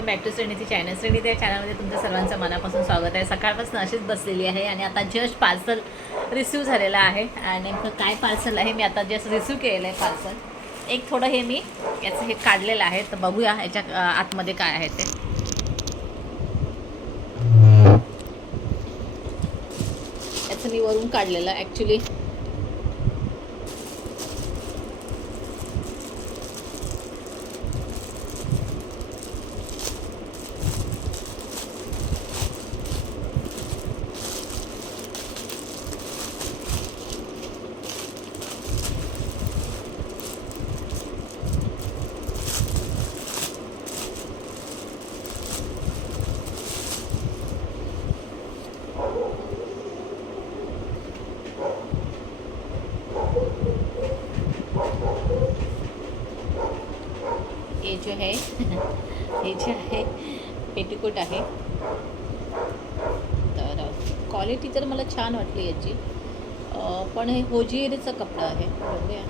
Welcome back to श्रेणीची channel. श्रेणी त्या चॅनलमध्ये तुमचं सर्वांचं मनापासून स्वागत आहे. सकाळपासून अशीच बसलेली आहे आणि आता जस्ट पार्सल रिसीव झालेलं आहे. आणि नेमकं काय पार्सल आहे मी आता जस्ट रिसीव केलेलं आहे पार्सल. एक थोडं हे मी याचं हे काढलेलं आहे, तर बघूया ह्याच्या आतमध्ये काय आहे ते. याचं मी वरून काढलेलं ॲक्च्युली. हे जे आहे हे जे आहे पेटीकोट आहे. तर क्वालिटी तर मला छान वाटली याची, पण हे होजियरीचा कपडा आहे. बघूया